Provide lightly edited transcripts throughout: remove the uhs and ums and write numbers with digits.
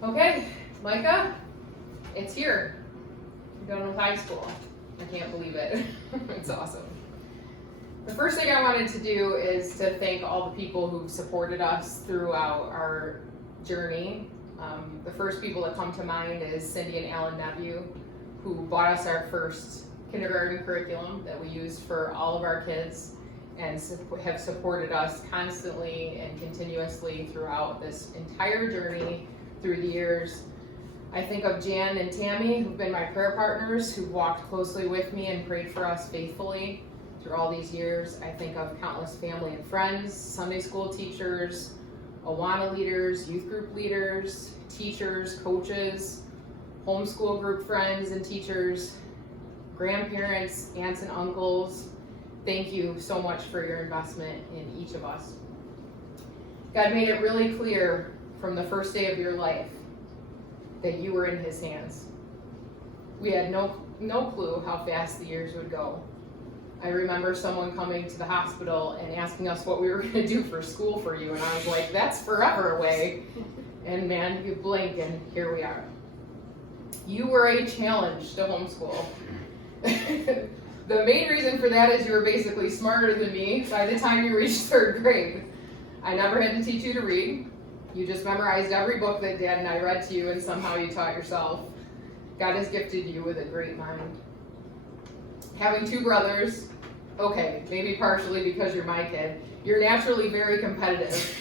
Okay, Micah, it's here. You're done with high school. I can't believe it. It's awesome. The first thing I wanted to do is to thank all the people who've supported us throughout our journey. The first people that come to mind is Cindy and Alan Nephew, who bought us our first kindergarten curriculum that we used for all of our kids and have supported us constantly and continuously throughout this entire journey through the years. I think of Jan and Tammy, who've been my prayer partners, who've walked closely with me and prayed for us faithfully through all these years. I think of countless family and friends, Sunday school teachers, Awana leaders, youth group leaders, teachers, coaches, homeschool group friends and teachers, grandparents, aunts and uncles. Thank you so much for your investment in each of us. God made it really clear from the first day of your life that you were in His hands. We had no clue how fast the years would go. I remember someone coming to the hospital and asking us what we were going to do for school for you, and I was like, that's forever away. And man, you blink and here we are. You were a challenge to homeschool. The main reason for that is you were basically smarter than me by the time you reached third grade. I never had to teach you to read. You just memorized every book that Dad and I read to you, and somehow you taught yourself. God has gifted you with a great mind. Having two brothers, okay, maybe partially because you're my kid, you're naturally very competitive.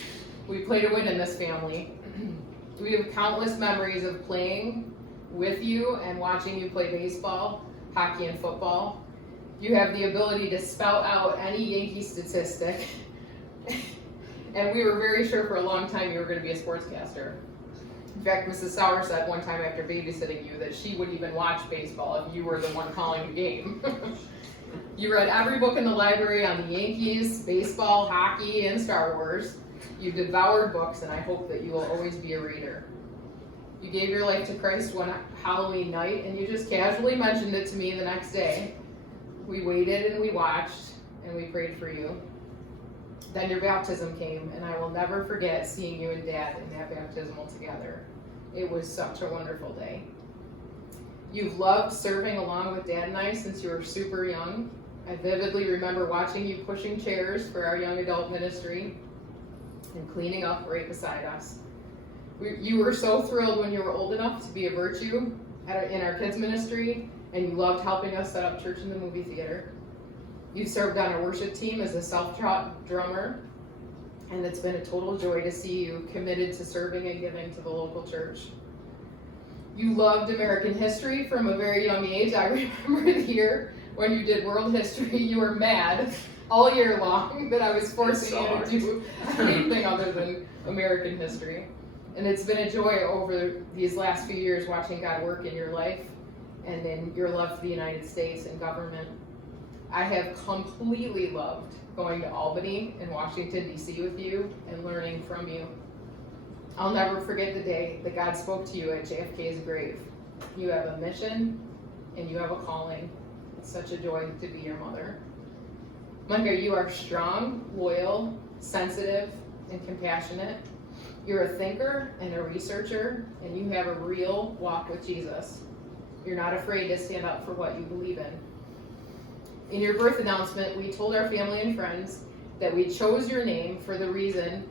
We play to win in this family. We have countless memories of playing with you and watching you play baseball, hockey, and football. You have the ability to spout out any Yankee statistic. And we were very sure for a long time you were going to be a sportscaster. In fact, Mrs. Sauer said one time after babysitting you that she would even watch baseball if you were the one calling the game. You read every book in the library on the Yankees, baseball, hockey, and Star Wars. You devoured books, and I hope that you will always be a reader. You gave your life to Christ one Halloween night, and you just casually mentioned it to me the next day. We waited and we watched, and we prayed for you. Then your baptism came, and I will never forget seeing you and Dad in that baptismal together. It was such a wonderful day. You've loved serving along with Dad and I since you were super young. I vividly remember watching you pushing chairs for our young adult ministry and cleaning up right beside us. You were so thrilled when you were old enough to be a virtue in our kids ministry, and you loved helping us set up church in the movie theater. You served on our worship team as a self-taught drummer, and it's been a total joy to see you committed to serving and giving to the local church. You loved American history from a very young age. I remember the year when you did world history, you were mad all year long that I was forcing you to do anything other than American history. And it's been a joy over these last few years watching God work in your life and in your love for the United States and government. I have completely loved going to Albany and Washington, D.C. with you and learning from you. I'll never forget the day that God spoke to you at JFK's grave. You have a mission and you have a calling. It's such a joy to be your mother. Micah, you are strong, loyal, sensitive, and compassionate. You're a thinker and a researcher, and you have a real walk with Jesus. You're not afraid to stand up for what you believe in. In your birth announcement, we told our family and friends that we chose your name for the reason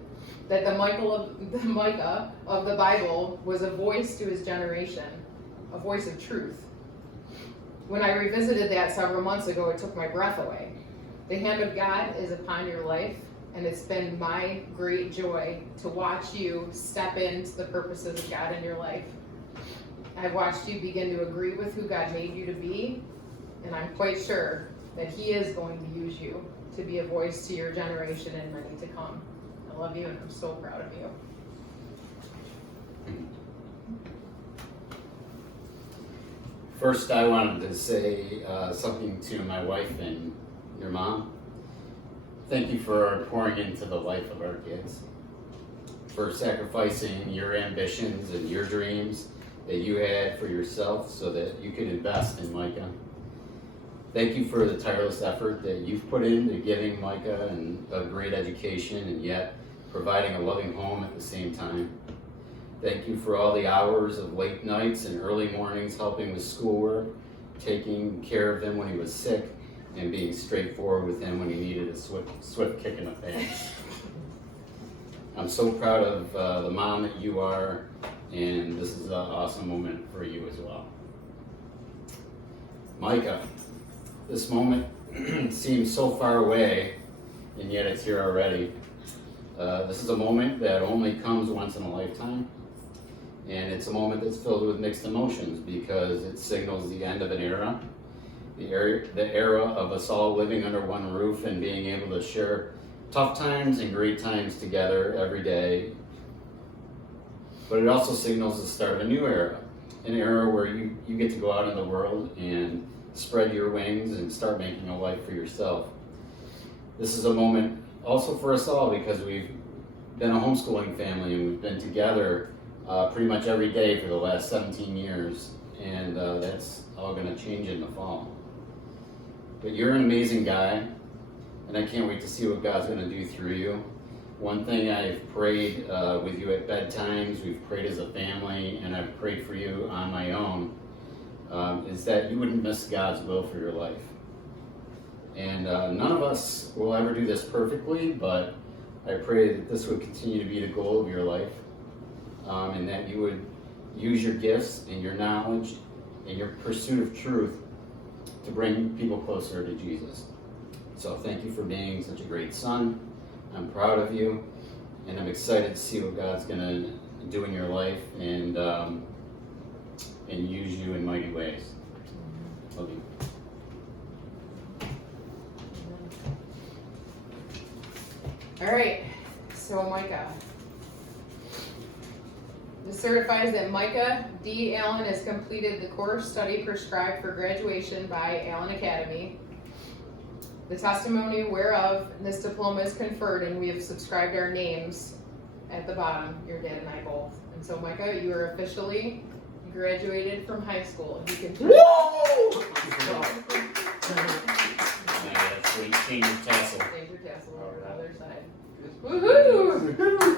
that the Micah of the Bible was a voice to his generation, a voice of truth. When I revisited that several months ago, it took my breath away. The hand of God is upon your life, and it's been my great joy to watch you step into the purposes of God in your life. I've watched you begin to agree with who God made you to be, and I'm quite sure that He is going to use you to be a voice to your generation and many to come. I love you, and I'm so proud of you. First, I wanted to say something to my wife and your mom. Thank you for pouring into the life of our kids, for sacrificing your ambitions and your dreams that you had for yourself so that you could invest in Micah. Thank you for the tireless effort that you've put into giving Micah and a great education and yet providing a loving home at the same time. Thank you for all the hours of late nights and early mornings helping with schoolwork, taking care of him when he was sick, and being straightforward with him when he needed a swift kick in the face. I'm so proud of the mom that you are, and this is an awesome moment for you as well. Micah, this moment seems so far away, and yet it's here already. This is a moment that only comes once in a lifetime, and it's a moment that's filled with mixed emotions because it signals the end of an era, the era of us all living under one roof and being able to share tough times and great times together every day. But it also signals the start of a new era, an era where you get to go out in the world and spread your wings and start making a life for yourself. This is a moment also for us all because we've been a homeschooling family and we've been together pretty much every day for the last 17 years, and that's all going to change in the fall. But you're an amazing guy, and I can't wait to see what God's going to do through you. One thing I've prayed with you at bedtimes, we've prayed as a family, and I've prayed for you on my own, is that you wouldn't miss God's will for your life. And none of us will ever do this perfectly, but I pray that this would continue to be the goal of your life, and that you would use your gifts and your knowledge and your pursuit of truth to bring people closer to Jesus. So thank you for being such a great son. I'm proud of you, and I'm excited to see what God's going to do in your life and use you in mighty ways. Love you. All right, so Micah. This certifies that Micah D. Allen has completed the course study prescribed for graduation by Allen Academy. The testimony whereof this diploma is conferred, and we have subscribed our names at the bottom, your dad and I both. And so Micah, you are officially graduated from high school. You can Whoa! That's where you change your tassel. change your tassel over to the other side. Woohoo!